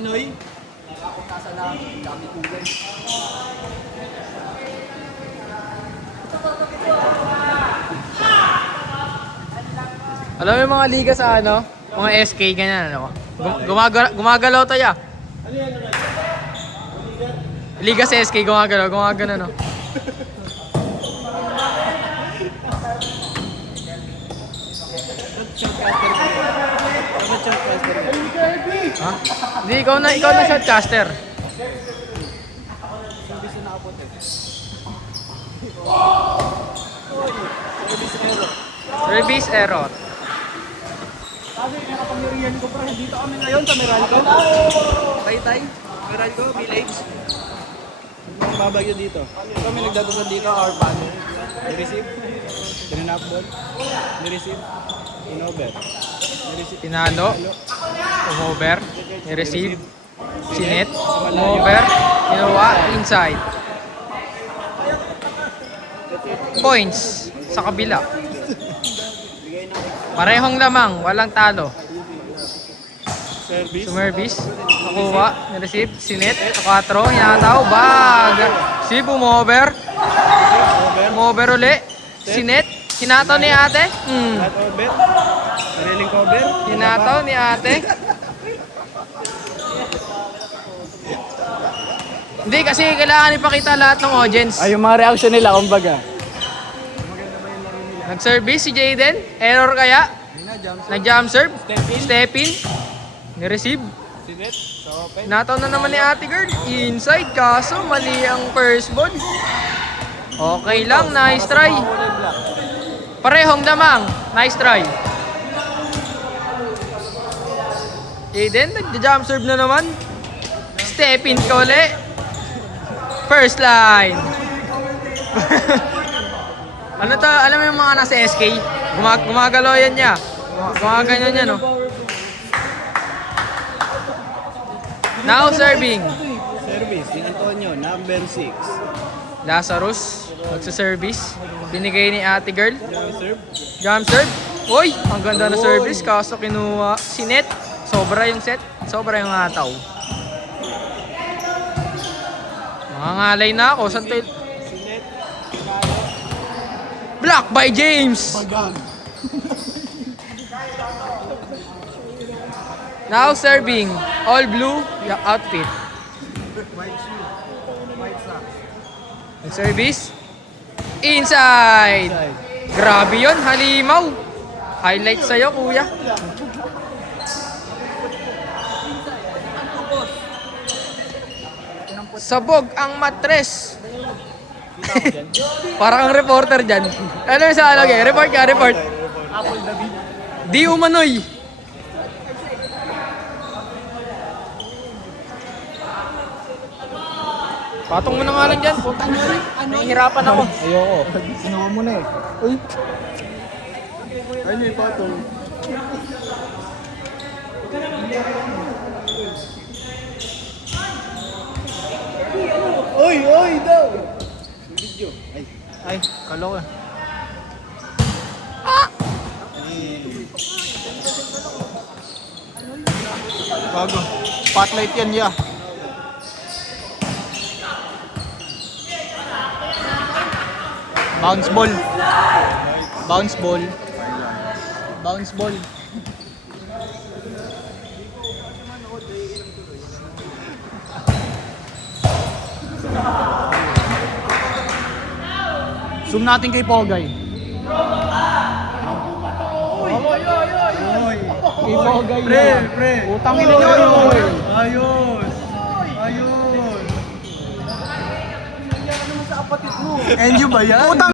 Anoy? Nasa na kami kugan. Alam mo yung mga liga sa ano? Mga SK, ganyan ano? Gumagalaw tayo. Ano yan naman? Liga sa SK, gumagalaw no? Ha? Hindi, ikaw na shotcaster. Service error. Sabi, nakapangyarihan ko pa. Dito kami ngayon sa Meralco. Taytay, Meralco, Village. Ang babagyo dito. Kami nagdadasal dito, our panel. Ni-receive. Tinanapbol. Ni-receive. In-over. Ni-receive. Tinalo. Umover. Ni-receive. Sinet. Umover. Kinuha. Inside. Points. Sa kabila. Parehong lamang. Walang talo. Service. Sumervis. Nakuha. Ni-receive. Sinet. Sa 4. Hinataw. Bag. Sip. Umover. Umover uli. Sinet. Hinataw ni ate. At orbit. Sariling cover. Hinataw ni ate. Hindi kasi kailangan ipakita lahat ng audience. Ay, yung mga reaction nila, kumbaga. Nag-service si Jaden. Error kaya? Nag-jump serve. Step in. Ni-receive. Sinet. So, open. Hinataw na naman ni ate girl. Inside kaso mali ang first ball. Okay lang. Nice try. Parehong damang. Nice try. Jaden, nag-jump serve na naman. Step in ka uli. First line. Ano to? Alam mo yung mga nasa SK? Gumagalaw yan niya. Gumaganyan niya, no? Now serving. Service. Yung Antonio, number 6. Lazarus. Magsa-service. Binigay ni ate girl. Yung serve. Jump serve. Uy! Ang ganda na service. Kaso kinuha si Net. Sobra yung set. Sobra yung ataw. Mangangalay na ako. Saan tayo? Sinet. Block by James! Bagang. Now serving. All blue outfit. White shoe. White socks. Service. Inside! Grabe yun. Halimaw. Highlight sa'yo, kuya. Sabog ang matres. Parang ang reporter dyan. Ano yung sa alog eh? Report ka, report. Apple David. Di umanoy. Patong mo na nga lang dyan. Puta nyo rin. Nahihirapan ako. Ayoko. Sinawa mo na eh. Uy. Ano yung patong? Oy, oy, daw! Video. Ay. Ay, kalong eh. Bago. Spotlight yan, ya. Bounce ball. Bounce ball. Bounce ball. Zoom natin kay Pogay. Kay Pogay Pre, na. pre. Utang ina nyo. Ayos. Ayos. And you ba yan? Utang